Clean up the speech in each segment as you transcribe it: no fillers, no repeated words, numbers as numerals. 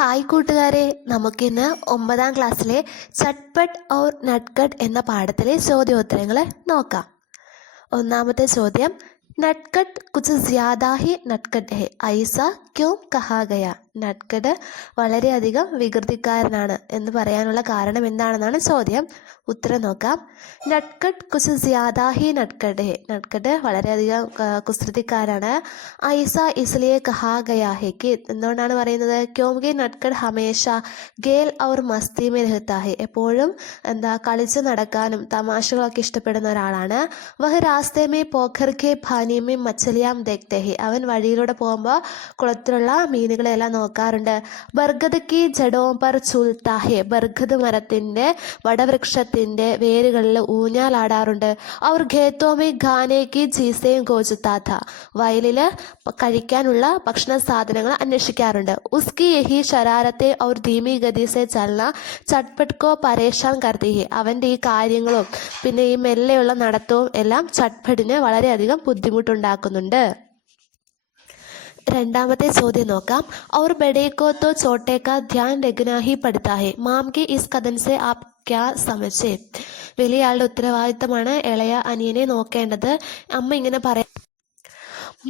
Hi കൂട്ടുകാരെ, നമുക്കിന്ന് 9ാം ക്ലാസ്സിലെ ചട്പട്ട് ഔർ നട്കട്ട് എന്ന പാഠത്തിലെ ചോദ്യോത്തരങ്ങൾ നോക്കാം. ഒന്നാമത്തെ ചോദ്യം, നട്കട്ട് കുച്ച് ജ്യാദാ ഹി നട്കട്ട് ഹെ, ഐസ ക്യോം കഹാ ഗയ. നട്കട്ട് വളരെയധികം വികൃതിക്കാരനാണ് എന്ന് പറയാനുള്ള കാരണം എന്താണെന്നാണ് ചോദ്യം. ഉത്തരം നോക്കാം. നട്കട്ട് കുച്ച് ജ്യാദാ ഹി നട്കട്ട് ഹെ, നട്കട്ട് വളരെയധികം കുസൃതിക്കാരാണ്. ഐസ ഇസ്ലിയെ കഹാ ഗയാ ഹെ, എന്തുകൊണ്ടാണ് പറയുന്നത്? ക്യോംകി നട്കട്ട് ഹമേഷ ഗേൽ ഔർ മസ്തി മേ രഹത്താ ഹെ, എപ്പോഴും കളിച്ച് നടക്കാനും തമാശകളൊക്കെ ഇഷ്ടപ്പെടുന്ന ഒരാളാണ്. വഹ് രാസ്തേ മേ പോഖർ കെ പാനി മേ മച്ചലിയാം ദേഖ്തേ ഹെ, അവൻ വഴിയിലൂടെ പോകുമ്പോൾ കുളത്തിലുള്ള മീനുകളെല്ലാം നോക്കാറുണ്ട്. ബർഗദ് കി ജഡോം പർ ചൂൽത്താ ഹെ, ബർഗദ് മരത്തിൻ്റെ വടവൃക്ഷത്തിൻ്റെ വേരുകളിൽ ഊഞ്ഞാലാടാറുണ്ട്. ഔർ ഖേത്തോ മേ ഖാനെ കി ചീസേം ഗോജുത്താ ഥ, വയലിൽ കഴിക്കാനുള്ള ഭക്ഷണ സാധനങ്ങൾ അന്വേഷിക്കാറുണ്ട്. ഉസ്കി യഹി ശരാരത്തെ ഔർ ധീമി ഗതി സെ ചലന ചട്പട്ട് കോ പരേഷാൻ കർത്തി ഹെ, അവൻ്റെ ഈ കാര്യങ്ങളും പിന്നെ ഈ മെല്ലെയുള്ള നടത്തവും എല്ലാം ചട്പട്ടിന് വളരെയധികം ബുദ്ധിമുട്ടുണ്ടാക്കുന്നുണ്ട്. രണ്ടാമത്തെ ചോദ്യം നോക്കാം. ഔർ ബഡേക്കോ തോ ചോട്ടേക്കാ ധ്യാൻ രഖ്നാ ഹി പഡ്താ ഹെ, മാം കി ഇസ് കഥൻ സെ ആപ് ക്യാ സമझे. വലിയ ആളുടെ ഉത്തരവാദിത്തമാണ് ഇളയ അനിയനെ നോക്കേണ്ടത്. അമ്മ ഇങ്ങനെ പറയാം,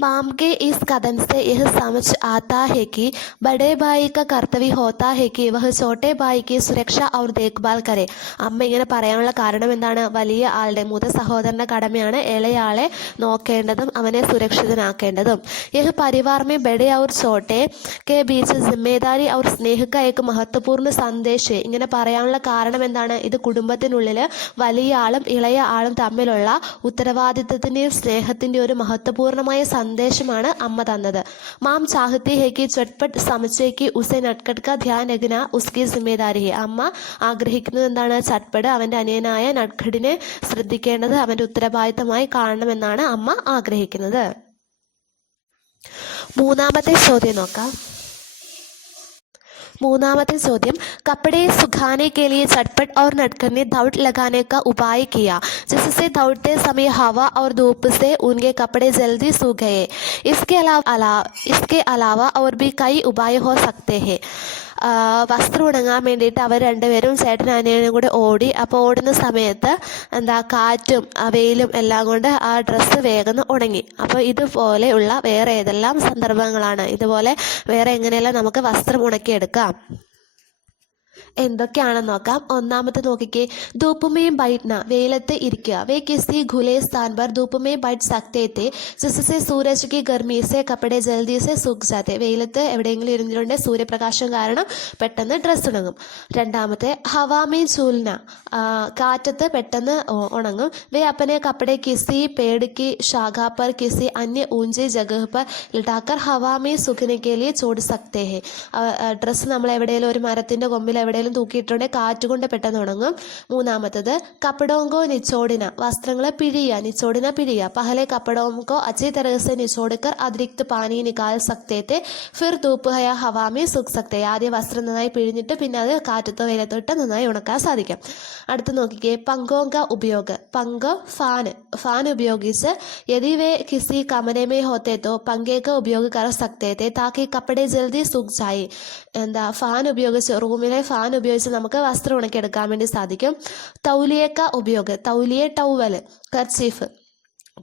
माम के इस कथन से यह समझ आता है कि बड़े भाई का कर्तव्य होता है कि वह छोटे भाई की सुरक्षा और देखभाल करे. അമ്മ ഇങ്ങനെ പറയാനുള്ള കാരണം എന്താണ്? വലിയ ആളുടെ മൂത്ത സഹോദരൻ്റെ കടമയാണ് ഇളയാളെ നോക്കേണ്ടതും അവനെ സുരക്ഷിതനാക്കേണ്ടതും. യഹ് പരിവാർ में बड़े और छोटे के बीच जिम्मेदारी और स्नेह का एक महत्वपूर्ण संदेश. ഇങ്ങനെ പറയാനുള്ള കാരണം എന്താണ്? ഇത് കുടുംബത്തിനുള്ളിൽ വലിയ ആളും ഇളയ ആളും തമ്മിലുള്ള ഉത്തരവാദിത്തത്തിൻ്റെയും സ്നേഹത്തിൻ്റെയും ഒരു മഹത്വപൂർണ്ണമായ സന്ദേശമാണ് അമ്മ തന്നത്. മാം ചാഹത്തി ഹെ കി ചട്പട്ട് സമझे ഉസെ നട്കട്ട് കാ ധ്യാൻ രഖ്ന ഉസ്കി സിമ്മേദാരി ഹെ, അമ്മ ആഗ്രഹിക്കുന്നത് എന്താണ്? ചട്പട്ട് അവൻ്റെ അനിയനായ നട്കട്ടിനെ ശ്രദ്ധിക്കേണ്ടത് അവൻ്റെ ഉത്തരവാദിത്തമായി കാണണമെന്നാണ് അമ്മ ആഗ്രഹിക്കുന്നത്. മൂന്നാമത്തെ ചോദ്യം നോക്കാം. മൂന്നാമത്തെ ചോദ്യം, कपड़े सुखाने के लिए चटपट और नटखट ने दौड़ लगाने का उपाय किया जिससे दौड़ते समय हवा और धूप से उनके कपड़े जल्दी सूख गए. इसके अलावा और भी कई उपाय हो सकते हैं. വസ്ത്രം ഉണങ്ങാൻ വേണ്ടിയിട്ട് അവർ രണ്ടുപേരും ചേട്ടനും അനിയനും കൂടെ ഓടി. അപ്പോൾ ഓടുന്ന സമയത്ത് കാറ്റും വെയിലും എല്ലാം കൊണ്ട് ആ ഡ്രസ്സ് വേഗം ഉണങ്ങി. അപ്പോൾ ഇതുപോലെയുള്ള വേറെ ഏതെല്ലാം സന്ദർഭങ്ങളാണ്? ഇതുപോലെ വേറെ എങ്ങനെയെല്ലാം നമുക്ക് വസ്ത്രം ഉണക്കിയെടുക്കാം? എന്തൊക്കെയാണെന്ന് നോക്കാം. ഒന്നാമത്തെ നോക്കിക്കേ, ധൂപ്പുമേം ബൈഠന, വെയിലത്ത് ഇരിക്കുക. വേ കിസി ഖുലേ സ്ഥാൻ പർ ധൂപ്പുമേ ബൈഠ് സക്തേ थे जिससे सूरज की गर्मी से कपड़े जल्दी से सूख जाते. വെയിലത്ത് എവിടെയെങ്കിലും ഇരുന്നിട്ടുണ്ടെങ്കിൽ സൂര്യപ്രകാശം കാരണം പെട്ടെന്ന് ഡ്രസ്സ് ഉണങ്ങും. രണ്ടാമത്തെ, ഹവാമേ ചൂൽന, കാറ്റത്ത് പെട്ടെന്ന് ഉണങ്ങും. വേ അപ്പനെ കപ്പടെ കിസി പേട് की शाखा पर किसी अन्य ऊंची जगह पर लिटाकर हवा में सूखने के लिए छोड़ सकते हैं. ഡ്രസ്സ് നമ്മൾ എവിടെയെങ്കിലും ഒരു മരത്തിൻ്റെ കൊമ്പിൽ എവിടെയെങ്കിലും തൂക്കിയിട്ടുണ്ടെങ്കിൽ കാറ്റുകൊണ്ട് പെട്ടെന്ന് ഉണങ്ങും. മൂന്നാമത്തത്, കപ്പടോങ്കോ നിച്ചോടിന, വസ്ത്രങ്ങളെ പിഴിയുക. നിച്ചോടിന പിഴിയുക. പഹലെ കപ്പടോങ്കോ अच्छी तरह से निचोड़कर अतिरिक्त पानी निकाल सकते थे फिर धूप या हवा में सूख सकते. ആദ്യം വസ്ത്രം നന്നായി പിഴിഞ്ഞിട്ട് പിന്നെ അത് കാറ്റത്തോ വെയിലത്തോ ഇട്ട് നന്നായി ഉണക്കാൻ സാധിക്കും. അടുത്ത് നോക്കിക്കേ, പങ്കോങ്ക ഉപയോഗ, പങ്കോ ഫാൻ ഉപയോഗിച്ച് यदि वे किसी कमरे में होते तो पंखे का उपयोग कर सकते थे ताकि कपड़े जल्दी सूख जाए. ഫാൻ ഉപയോഗിച്ച്, റൂമിലെ ഫാൻ ഉപയോഗിച്ച് നമുക്ക് വസ്ത്രം ഉണക്കിയെടുക്കാൻ വേണ്ടി സാധിക്കും. തൗലിയേക്ക ഉപയോഗ, തൗലിയെ ടവൽ കർച്ചീഫ്,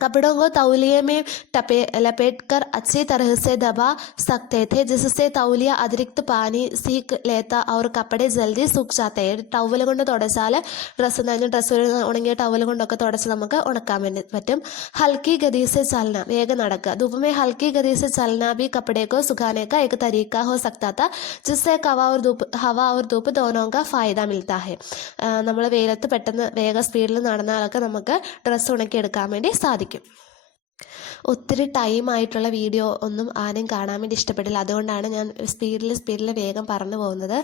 कपड़ों को तौलिए में लपेट कर अच्छी तरह से दबा सकते थे जिससे तौलिया अतिरिक्त पानी सीख लेता और कपड़े जल्दी सूख जाते हैं. ടവൽ കൊണ്ട് തുടച്ചാൽ ഡ്രസ്സ് ഉണങ്ങിയ ടവൽ കൊണ്ടൊക്കെ തുടച്ച് നമുക്ക് ഉണക്കാൻ വേണ്ടി പറ്റും. ഹൽക്കി ഗതി से चलना, വേഗം നടക്കുക. धूप में हल्की गति से चलना भी कपड़े को सुखाने का एक तरीका हो सकता था जिससे हवा और धूप दोनों का फ़ायदा मिलता है. നമ്മൾ വെയിലത്ത് പെട്ടെന്ന് വേഗം സ്പീഡിൽ നടന്നാലൊക്കെ നമുക്ക് ഡ്രസ്സ് ഉണക്കിയെടുക്കാൻ വേണ്ടി സാധിക്കും. ഒത്തിരി ടൈമായിട്ടുള്ള വീഡിയോ ഒന്നും ആരും കാണാൻ വേണ്ടി ഇഷ്ടപ്പെട്ടില്ല. അതുകൊണ്ടാണ് ഞാൻ സ്പീഡിൽ വേഗം പറഞ്ഞു പോകുന്നത്.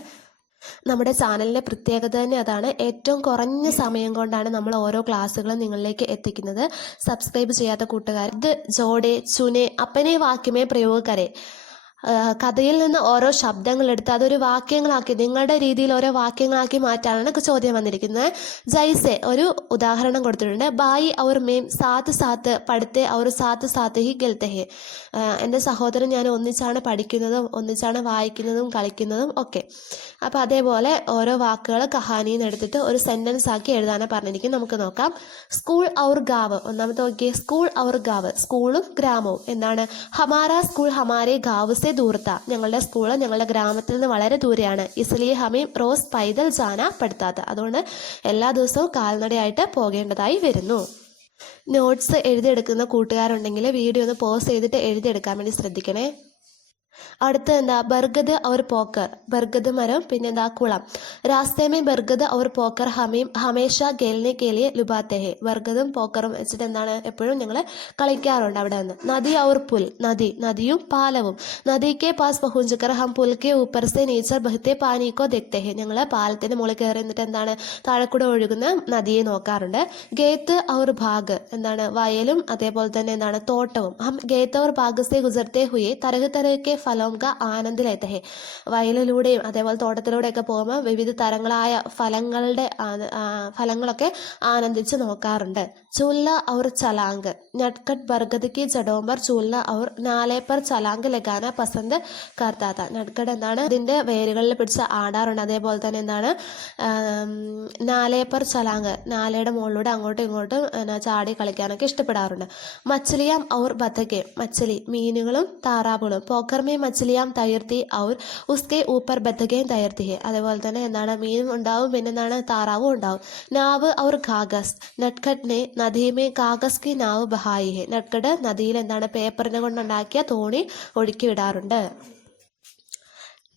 നമ്മുടെ ചാനലിൻ്റെ പ്രത്യേകത തന്നെ അതാണ്. ഏറ്റവും കുറഞ്ഞ സമയം കൊണ്ടാണ് നമ്മൾ ഓരോ ക്ലാസ്സുകളും നിങ്ങളിലേക്ക് എത്തിക്കുന്നത്. സബ്സ്ക്രൈബ് ചെയ്യാത്ത കൂട്ടുകാർ, ഇത് ജോഡെ ചുനെ അപ്പനെ വാക്യമേ പ്രയോഗ കരെ, കഥയിൽ നിന്ന് ഓരോ ശബ്ദങ്ങളെടുത്ത് അതൊരു വാക്യങ്ങളാക്കി നിങ്ങളുടെ രീതിയിൽ ഓരോ വാക്യങ്ങളാക്കി മാറ്റാനാണ് ചോദ്യം വന്നിരിക്കുന്നത്. ജൈസെ ഒരു ഉദാഹരണം കൊടുത്തിട്ടുണ്ട്. ബായി ഔർ മേം സാത്ത് സാത്ത് പഠിത്തെ ഔർ സാത്ത് സാത്ത് ഹി ഗൽത്തെ ഹെ. എൻ്റെ സഹോദരൻ ഞാൻ ഒന്നിച്ചാണ് പഠിക്കുന്നതും ഒന്നിച്ചാണ് വായിക്കുന്നതും കളിക്കുന്നതും ഒക്കെ. അപ്പോൾ അതേപോലെ ഓരോ വാക്കുകൾ കഹാനിയിൽ നിന്ന് എടുത്തിട്ട് ഒരു സെൻറ്റൻസ് ആക്കി എഴുതാനാണ് പറഞ്ഞിരിക്കുന്നത്. നമുക്ക് നോക്കാം. സ്കൂൾ ഔർ ഗാവ്. ഒന്നാമത്തെ നോക്കിയേ, സ്കൂൾ ഔർ ഗാവ്, സ്കൂളും ഗ്രാമവും. എന്താണ്? ഹമാര സ്കൂൾ ഹമാരെ ഗാവ് സെ ദൂർത്ത. ഞങ്ങളുടെ സ്കൂള് ഞങ്ങളുടെ ഗ്രാമത്തിൽ നിന്ന് വളരെ ദൂരെയാണ്. ഇസ്ലിയെ ഹമേം റോസ് പൈതൽ ജാന പഠിത്താത്ത. അതുകൊണ്ട് എല്ലാ ദിവസവും കാൽനടയായിട്ട് പോകേണ്ടതായി വരുന്നു. നോട്ട്സ് എഴുതിയെടുക്കുന്ന കൂട്ടുകാരുണ്ടെങ്കിൽ വീഡിയോ ഒന്ന് പോസ് ചെയ്തിട്ട് എഴുതിയെടുക്കാൻ വേണ്ടി ശ്രദ്ധിക്കണേ. അടുത്ത എന്താ? ബർഗദ് ഔർ പോക്കർ. ബർഗദ് മരം, പിന്നെ എന്താ? കുളം. രാസ്തേമേ ബർഗദ് ഔർ പോക്കർ ഹമേഷ ഖേൽനെ കെ ലിയെ ലുബാത്തെ ഹെ. ബർഗദും പോക്കറും വെച്ചിട്ട് എന്താണ് എപ്പോഴും ഞങ്ങൾ കളിക്കാറുണ്ട് അവിടെ നിന്ന്. നദി ഔർ പുൽ. നദി, നദിയും പാലവും. നദി കെ പാസ് പഹുഞ്ച് കർ ഹം പുൽ കെ ഊപ്പർ സെ നീച്ചർ ബഹത്തെ പാനി കോ ദേഖ്തെ ഹെ. ഞങ്ങൾ പാലത്തിന്റെ മുകളിൽ കയറി എന്നിട്ട് എന്താണ് താഴെക്കൂടെ ഒഴുകുന്ന നദിയെ നോക്കാറുണ്ട്. ഗേത്ത് ഔർ ഭാഗ്. എന്താണ്? വയലും അതേപോലെ തന്നെ എന്താണ് തോട്ടവും. ഹം ഗേത്ത് ഔർ ഭാഗ് സെ ഗുസർത്തെ ഹുയെ തരഹ് തരഹ് കെ ഫലോം കാ ആനന്ദ് ലേത്തെ ഹെ. വയലിലൂടെയും അതേപോലെ തോട്ടത്തിലൂടെയൊക്കെ പോകുമ്പോൾ വിവിധ തരങ്ങളായ ഫലങ്ങളൊക്കെ ആനന്ദിച്ച് നോക്കാറുണ്ട്. ചൂല്ല ഔർ ചലാങ്ക്. നട്കട്ട് ബർഗദ് കി ജഡോം പർ ചൂല്ല ഔർ നാലേ പർ ചലാങ്ക് ലഗാന പസന്ത് കർത്താത്ത. നട്കട്ട് എന്താണ്? ഇതിന്റെ വേരുകളിൽ പിടിച്ച് ആടാറുണ്ട്. അതേപോലെ തന്നെ എന്താണ്? നാലേ പർ ചലാങ്ക്, നാലയുടെ മുകളിലൂടെ അങ്ങോട്ടും ഇങ്ങോട്ടും ചാടി കളിക്കാനൊക്കെ ഇഷ്ടപ്പെടാറുണ്ട്. മച്ഛലിയാം ഔർ ബത്തക്കെ. മച്ഛലി, മീനുകളും താറാവുകളും. പോക്കർമേ മച്ഛലിയാം തയ്യർത്തി ഔർ ഉസ്കെ ഊപ്പർ ബത്തകയും തയ്യർത്തി ഹെ. അതേപോലെ തന്നെ എന്താണ്? മീനും ഉണ്ടാവും, പിന്നെ എന്താണ്? താറാവും ഉണ്ടാവും. നാവ് ഔർ കാഗസ്. നട്കട്ടിനെ നദിമേ കാഗസ് കി നാവ് ബഹായി ഹെ. നട്കട്ട് നദിയിൽ എന്താണ്? പേപ്പറിനെ കൊണ്ടുണ്ടാക്കിയ തോണി ഒഴുക്കി വിടാറുണ്ട്.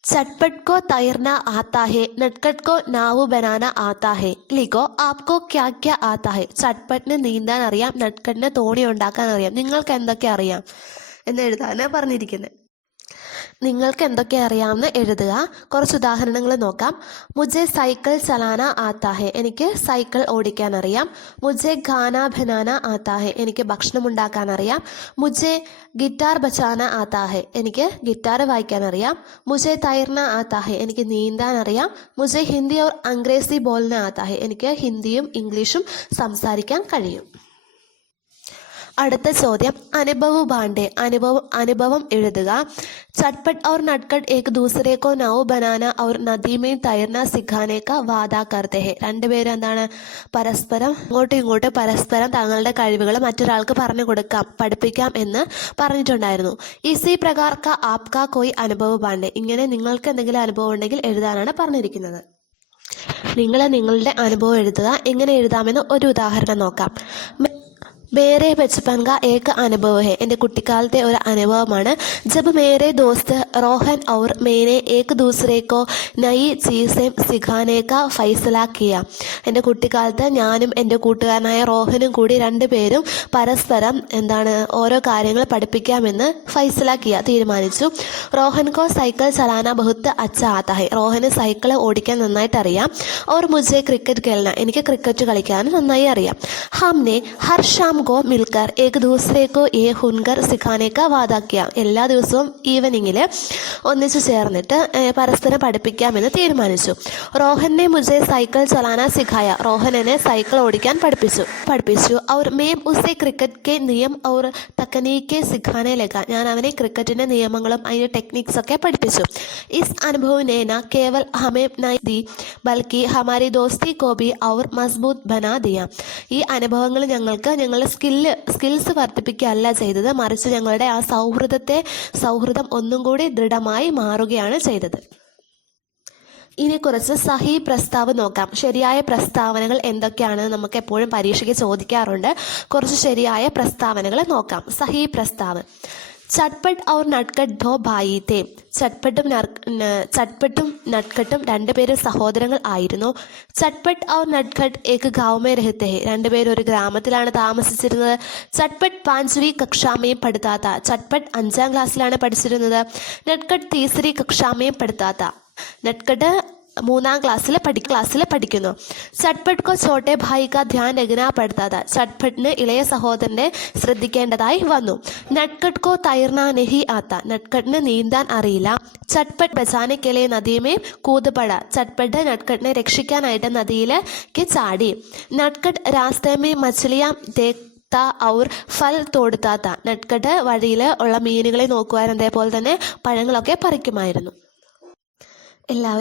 चटपट को तैरना आता है, नटखट को नाव बनाना आता है. लिखो आपको क्या क्या आता है. ചട്ട്പട്ടിന് നീന്താൻ അറിയാം, നട്ട്കട്ടിന് തോണി ഉണ്ടാക്കാൻ അറിയാം. നിങ്ങൾക്ക് എന്തൊക്കെ അറിയാം എന്ന് എഴുതാനാണ് പറഞ്ഞിരിക്കുന്നത്. നിങ്ങൾക്ക് എന്തൊക്കെ അറിയാമെന്ന് എഴുതുക. കുറച്ച് ഉദാഹരണങ്ങൾ നോക്കാം. മുझे സൈക്കിൾ ചലാന ആത്താ ഹെ. എനിക്ക് സൈക്കിൾ ഓടിക്കാൻ അറിയാം. മുझे ഗാന ബനാന ആത്താ ഹെ. എനിക്ക് ഭക്ഷണം ഉണ്ടാക്കാൻ അറിയാം. മുझे ഗിറ്റാർ ബജാന ആത്താ ഹെ. എനിക്ക് ഗിറ്റാർ വായിക്കാൻ അറിയാം. മുझे തൈർന ആത്താ ഹെ. എനിക്ക് നീന്താൻ അറിയാം. മുझे ഹിന്ദി और അംഗ്രേസി ബോൾന ആത്താ ഹെ. എനിക്ക് ഹിന്ദിയും ഇംഗ്ലീഷും സംസാരിക്കാൻ കഴിയും. അടുത്ത ചോദ്യം, അനുഭവ് ബാണ്ഡെ. അനുഭവം എഴുതുക. ചട്ട്പട്ട് और नटखट एक दूसरे को नाव बनाना और नदी में तैरना सिखाने का वादा करते हैं. രണ്ടുപേരും എന്താണ്? പരസ്പരം ഇങ്ങോട്ടും പരസ്പരം തങ്ങളുടെ കഴിവുകൾ മറ്റൊരാൾക്ക് പറഞ്ഞു കൊടുക്കാം, പഠിപ്പിക്കാം എന്ന് പറഞ്ഞിട്ടുണ്ടായിരുന്നു. ഇസി പ്രകാർ കാ ആപ്കാ കോയി അനുഭവ് ബാണ്ഡെ. ഇങ്ങനെ നിങ്ങൾക്ക് എന്തെങ്കിലും അനുഭവം ഉണ്ടെങ്കിൽ എഴുതാനാണ് പറഞ്ഞിരിക്കുന്നത്. നിങ്ങൾ നിങ്ങളുടെ അനുഭവം എഴുതുക. എങ്ങനെ എഴുതാമെന്ന് ഒരു ഉദാഹരണം നോക്കാം. മേരെ ബച്പൻ കാ ഏക അനുഭവ് ഹെ. എൻ്റെ കുട്ടിക്കാലത്തെ ഒരു അനുഭവമാണ്. ജബ് മേരെ ദോസ്ത് റോഹൻ ഔർ മേനെ ഏക് ദൂസരേക്കോ നയി ചീസേം സിഖാനെ കാ ഫൈസല കിയ. എൻ്റെ കുട്ടിക്കാലത്ത് ഞാനും എൻ്റെ കൂട്ടുകാരനായ റോഹനും കൂടി രണ്ടുപേരും പരസ്പരം എന്താണ് ഓരോ കാര്യങ്ങൾ പഠിപ്പിക്കാമെന്ന് ഫൈസല കിയ തീരുമാനിച്ചു. റോഹൻ കോ സൈക്കിൾ ചലാന ബഹുത്ത് അച്ഛ ആത്ത ഹെ. റോഹന് സൈക്കിൾ ഓടിക്കാൻ നന്നായിട്ട് അറിയാം. और मुझे ക്രിക്കറ്റ് खेलना. എനിക്ക് ക്രിക്കറ്റ് കളിക്കാൻ നന്നായി അറിയാം. हमने हर शाम को मिलकर एक दूसरे को ये हुनर सिखाने का वादा किया. എല്ലാ ദിവസവും ഈവനിങ്ങിൽ ഒന്നിച്ചു ചേർന്നിട്ട് പരസ്പരം പഠിപ്പിക്കാമെന്ന് തീരുമാനിച്ചു. റോഹനെ മുझे സൈക്കിൾ ചലാന സിഖായ. റോഹൻ എന്നെ സൈക്കിൾ ഓടിക്കാൻ പഠിപ്പിച്ചു. और मैं उसे क्रिकेट के नियम और तकनीकें सिखाने लगा. ഞാൻ അവനെ ക്രിക്കറ്റിന്റെ നിയമങ്ങളും അതിന്റെ ടെക്നിക്സ് ഒക്കെ പഠിപ്പിച്ചു. इस अनुभव ने न केवल हमें नहीं दी बल्कि हमारी दोस्ती को भी और मजबूत बना दिया. ഈ അനുഭവങ്ങൾ ഞങ്ങൾക്ക് ഞങ്ങളുടെ സ്കിൽസ് വർദ്ധിപ്പിക്കുകയല്ല ചെയ്തത്, മറിച്ച് ഞങ്ങളുടെ ആ സൗഹൃദം ഒന്നും കൂടി ദൃഢമായി മാറുകയാണ് ചെയ്തത്. ഇനി കുറച്ച് സഹി പ്രസ്താവ് നോക്കാം. ശരിയായ പ്രസ്താവനകൾ എന്തൊക്കെയാണെന്ന് നമുക്ക് എപ്പോഴും പരീക്ഷയ്ക്ക് ചോദിക്കാറുണ്ട്. കുറച്ച് ശരിയായ പ്രസ്താവനകൾ നോക്കാം. സഹി പ്രസ്താവ്. ചട്ട്പട്ട് ഔർ നട്ട്കട്ട് ദോ ഭായി തേ. ചട്ട്പട്ടും നട്ട്കട്ടും രണ്ടുപേരും സഹോദരങ്ങൾ ആയിരുന്നു. ചട്ട്പട്ട് ഔർ നട്ട്കട്ട് ഏക് ഗാവ് മേ രഹത്തെ ഹെ. രണ്ടുപേരും ഒരു ഗ്രാമത്തിലാണ് താമസിച്ചിരുന്നത്. ചട്ട്പട്ട് പാഞ്ചവി കക്ഷാമേ പഠിത്താത്ത. ചട്ട്പട്ട് 5ാം ക്ലാസ്സിലാണ് പഠിച്ചിരുന്നത്. നട്ട്കട്ട് തീസരി കക്ഷാമേ പഠിത്താത്ത. നട്ട്കട്ട് മൂന്നാം ക്ലാസ്സിൽ പഠിക്കുന്നു. ചട്പട്ട് കോ ചോട്ടെ ഭായി കാ ധ്യാൻ രഖ്നാ പഡ്താ താ. ചട്പട്ടിന് ഇളയ സഹോദരനെ ശ്രദ്ധിക്കേണ്ടതായി വന്നു. നട്കട്ട് കോ തൈർനാ നഹി ആത്ത. നട്കട്ടിന് നീന്താൻ അറിയില്ല. ചട്പട്ട് ബച്ചാനെ കെ ലിയെ നദി മേ കൂദ് പട. ചട്പട്ട് നട്കട്ടിനെ രക്ഷിക്കാനായിട്ട് നദിയിലേക്ക് ചാടി. നട്കട്ട് രാസ്തേ മേ മച്ഛലിയാ ദേഖ്താ ഔർ ഫൽ തോഡ്താ താ. നട്കട്ട് വഴിയിൽ ഉള്ള മീനുകളെ നോക്കുവാനും അതേപോലെ തന്നെ പഴങ്ങളൊക്കെ പറിക്കുമായിരുന്നു. എല്ലാവരും